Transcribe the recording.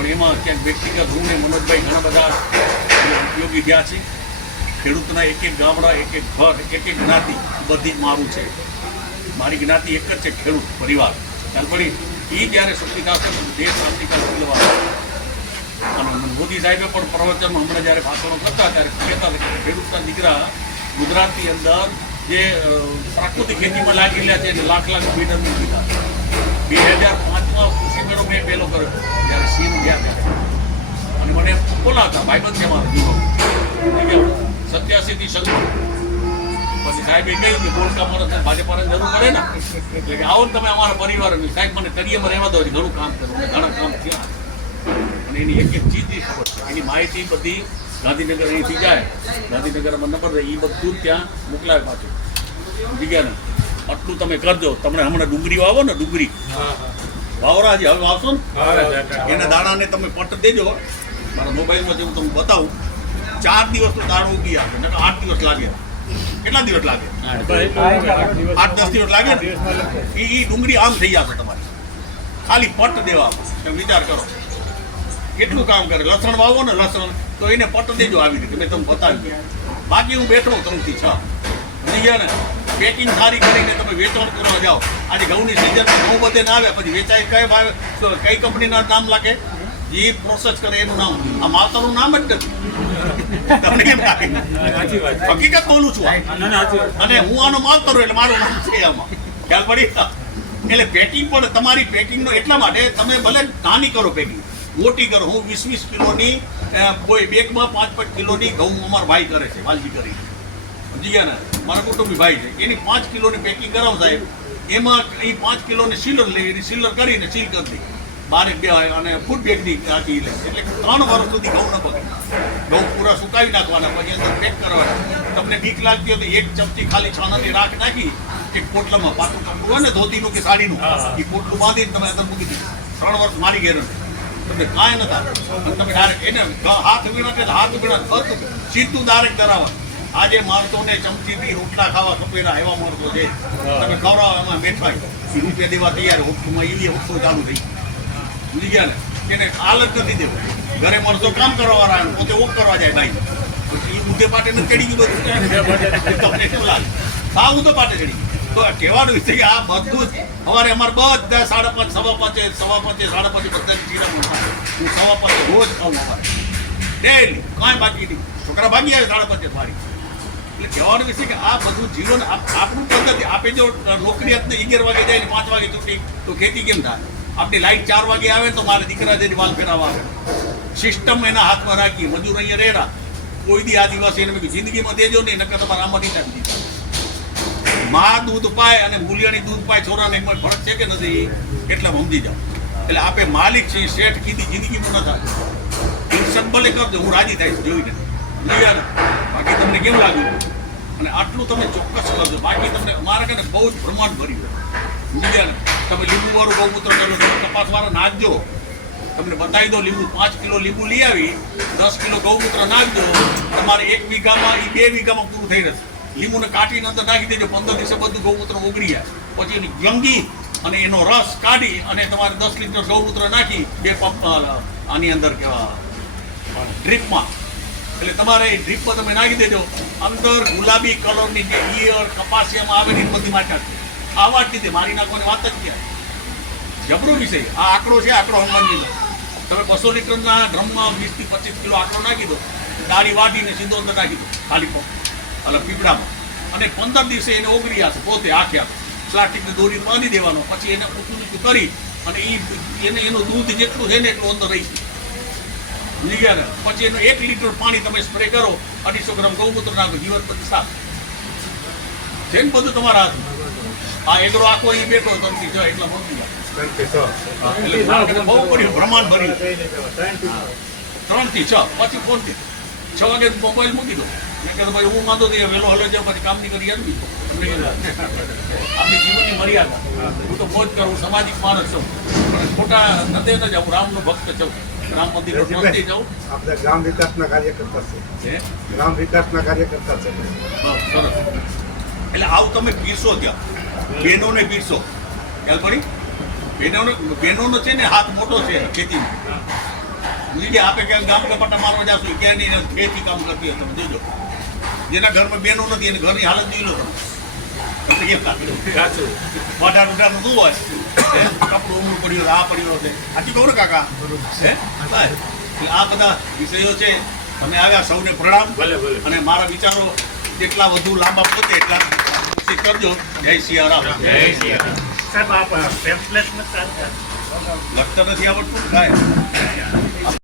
પણ એમાં ક્યાંક વ્યક્તિગત હું ને મનોજભાઈ ઘણા બધા ઉપયોગી થયા છે. ખેડૂતના એક એક ગામડા, એક એક ઘર, એક એક જ્ઞાતિ બધી મારું છે. મારી જ્ઞાતિ એક જ છે, ખેડૂત પરિવાર. ત્યારપછી એ જ્યારે શક્તિકાલ કરતો દેશ ક્રાંતિકાલ બદલવા અને મોદી સાહેબે પણ પ્રવચનમાં હમણાં જ્યારે ભાષણો કરતા ત્યારે કહેતા હતા કે ખેડૂતના દીકરા ગુજરાતની અંદર જે પ્રાકૃતિક ખેતીમાં લાગી રહ્યા છે એને લાખ મીટરની દીધા. 2005માં કૃષિ મેળો મેં પહેલો કર્યો જ્યારે સીમ ગયા ત્યારે, અને મને બોલાવતા ભાઈબંધ છે મારો જુઓ 87થી શરૂ. પછી સાહેબે કહ્યું કે ગોળકા માણસને ભાજપાને જરૂર પડે ને, એટલે કે આવો ને તમે અમારા પરિવાર. સાહેબ મને તળિયેમાં રહેવા દો, ઘણું કામ કરું, ઘણા કામ થયા. અને એની એક એક ચીજની ખબર છે, એની માહિતી બધી ગાંધીનગર અહીંથી જાય, ગાંધીનગરમાં નંબર રહે, એ બધું ત્યાં મોકલાવે પાછું જગ્યાને. આટલું તમે કરજો. તમને હમણાં ડુંગળી વાવો ને, ડુંગળી વાવરાજી હવે વાવશો ને, એના દાણાને તમે પટ દેજો. મારા મોબાઈલમાં જે હું તમને બતાવું, 4 દિવસ તો દાણો ઉગી આપે, 8 દિવસ લાગે. કેટલા દિવસ લાગે? 8-10 દિવસ લાગે ને. એ ડુંગળી આમ થઈ જશે તમારી, ખાલી પટ દેવા આપો. તમે વિચાર કરો કેટલું કામ કરે. લસણ વાવો ને, લસણ તો એને પટ દેજો આવી રીતે, મેં તમને બતાવી. બાકી હું બેઠો 3 થી 6 સમજી ગયા ને. પેકિંગ સારી કરીને તમે વેચાણ કરવા જાઓ. આજે ઘઉંની સિઝનમાં ઘઉં બધે ના આવે, પછી વેચાય કઈ ભાવે, કઈ કંપનીના નામ લાગે, જે પ્રોસેસ કરે એનું નામ. આ માવતરનું નામ જ નથી. તમને કેમ લાગે? હકીકત બોલું છું. અને હું આનો માવતર એટલે મારું નામ છે આમાં, ખ્યાલ પડી? એટલે પેકિંગ પણ તમારી પેકિંગનો એટલા માટે તમે ભલે નાની કરો પેકિંગ, મોટી કરો. હું 20-20 કિલોની કોઈ બેગમાં 5-5 કિલોની ઘઉં અમારા ભાઈ કરે છે, વાલજી કરી. સમજી ગયા ને, મારા કુટુંબી ભાઈ છે. એની 5 કિલોની પેકિંગ કરાવો સાહેબ, એમાં એ 5 કિલોની સીલર લેવી, એની સીલર કરીને સીલ કરી દઈ બારે બે, અને ફૂડ બેગની આખી લે. એટલે 3 વર્ષ સુધી ઘઉં ન પકડે. ઘઉં પૂરા સુકાવી નાખવાના, પછી અંદર પેક કરવાના. તમને બીક લાગતી હોય તો 1 ચમચી ખાલી છાનાની રાખ નાખી એક પોટલામાં, પાછું કપડું હોય ને ધોતીનું કે સાડીનું, એ પોટલું બાંધીને તમે અંદર મૂકી દીધું. 3 વર્ષ મારી ગેરંટી. તમને કાંઈ ન થાય. અને તમે ડાયરેક્ટ એને હાથ વીણા એટલે હાથ વીણા સીધું ડાયરેક્ટ કરાવવાનું. આજે માણસોને ચમચીથી રોટલા ખાવા ખપેલા એવા માણસો છે. તમે ખવડાવો એમાં બેઠા રૂપિયા દેવા તૈયાર, હોટલુમાં એવી હોટલો ચાલુ થઈ. સમજી ગયા ને, એને હાલત નથી દેવું. ઘરે માણસો કામ કરવાવાળા પોતે ઓફ કરવા જાય ભાઈ, પછી એ મુદ્દે પાટે નથી ચડી ગયું બધું. તમને શું લાગે? સાવ તો પાટે ચડી ગયું. તો કહેવાનું છે કે આ બધું જ અમારે બધા 5:30, 5:15, 5:30 બધા ચીડા મળતા. હું 5:15 રોજ ખાઉં અમારે ડેલી, કાંઈ બાકી નહીં. છોકરા ભાગી આવે 5:30 મારી. એટલે કહેવાનું વિશે કે આ બધું જીવન આપણું પદ્ધતિ. આપે જો નોકરી હાથને 11 વાગે જાય ને 5 વાગે છૂટી તો ખેતી કેમ થાય? આપણી લાઈટ 4 વાગે આવે તો મારે દીકરા જેની વાલ ફેરવવા આવે. સિસ્ટમ એના હાથમાં રાખી, મજૂર અહીંયા રહેરા. કોઈ દી આદિવાસી એને જિંદગીમાં દેજો નહીં, નકર તમારે આમાં નહીં થાય. માં દૂધ પાય અને મૂલિયાની દૂધ પાય, છોરાને એમાં ફરક છે કે નથી? એટલા સમજી જાઓ. એટલે આપે માલિક છે, શેઠ કીધી જિંદગીમાં ન થાય. ઇન્સન ભલે કરજો, હું રાજી થઈશ જોઈને. નહીં યાર, બાકી તમને કેમ લાગ્યું? અને આટલું તમે ચોક્કસ કરજો. બાકી તમને મારા કને બહુ જ બ્રહ્માંડ ભર્યું. સમજી ગયા ને? તમે લીંબુવાળું ગૌમૂત્ર કરો, તમે કપાસવાળા નાખજો. તમને બતાવી દો, લીંબુ 5 કિલો લીંબુ લઈ આવી, 10 કિલો ગૌમૂત્ર નાખજો. તમારે 1 વીઘામાં, એ 2 વીઘામાં પૂરું થઈ રહેશે. લીંબુને કાઢીને અંદર નાખી દેજો. 15 દિવસે બધું ગૌમૂત્ર ઓગળી જાય. પછી એની ગંગી અને એનો રસ કાઢી અને તમારે 10 લીટર ગૌમૂત્ર નાખી 2 પંપ આની અંદર કેવા ડ્રીપમાં. એટલે તમારે એ ડ્રીપમાં તમે નાખી દેજો. અંદર ગુલાબી કલરની જે ઈયળ કપાસિયામાં આવેલી બધી માટા આવા જ રીતે મારી નાખવાની વાત જ ક્યાં. જબરો વિષય. આ આંકડો છે, આંકડો હનુમાનજી. તમે 200 લીટરના ડ્રમમાં 20 થી 25 કિલો આંકડો નાખી દો, દાળી વાટીને સીધો અંદર નાખી દો ખાલી પંપ એટલે પીપળામાં, અને 15 દિવસે એને ઓગળી આવશે પોતે આખે. પ્લાસ્ટિકની દોરી બાંધી દેવાનો, પછી એને ઊંચું નીચું કરી અને એને એનું દૂધ જેટલું છે ને એટલું અંદર રહી સમજી ગયા ને. પછી એનું 1 લીટર પાણી તમે સ્પ્રે કરો, 250 ગ્રામ ગૌમૂત્ર નાખો, જીવન બધું સાફ જેમ બધું તમારા હાથમાં. આ એગરો આખો અહીં બેઠો તમને જો એટલા મોટી એટલે બહુ પડ્યું, બ્રહ્માંડ ભર્યું. 3 થી 6 પછી 4 થી 6 વાગે મોબાઈલ મૂકી દો. મેં કીધું ભાઈ હું વાંધો નહીં, વહેલો હલો જાઉં, પછી કામ નહીં કરી આવી. આપણી જીવનની મર્યાદા. હું તો મોજ કરું, સામાજિક માણસ છું, પણ ખોટા નથી ન જાઉં. રામનો ભક્ત છું, રામ મંદિર નથી જાઉં. આપણે ગ્રામ વિકાસના કાર્યકર્તા છે, ગ્રામ વિકાસના કાર્યકર્તા છે. સરસ. એટલે આવું તમે પીરસો ત્યાં, બહેનોને પીરસો. ખ્યાલ પડી? બહેનોનો છે ને હાથ મોટો છે ખેતીમાં. બીજે આપે ક્યાંક ગામ કપાટા મારવા જાશું ક્યાં નહીં ખેતી કામ કરતી હોય તમે જોજો જેના ઘરમાં બેનો નથી એની ઘરની હાલત જોઈ લો તમે વાઢા રૂઢાનું શું હોય કપડું ઉમરું પડ્યું આ પડ્યો છે આથી કહું ને કાકા હે બસ. એટલે આ બધા વિષયો છે તમે આવ્યા સૌને પ્રણામ અને મારા વિચારો જેટલા વધુ લાંબા પોતે એટલા કરજો. જય સિયારામ. સાહેબ આપ ટેમ્પલેટ નથી ચાલતા લખતા નથી આવડતું કાંઈ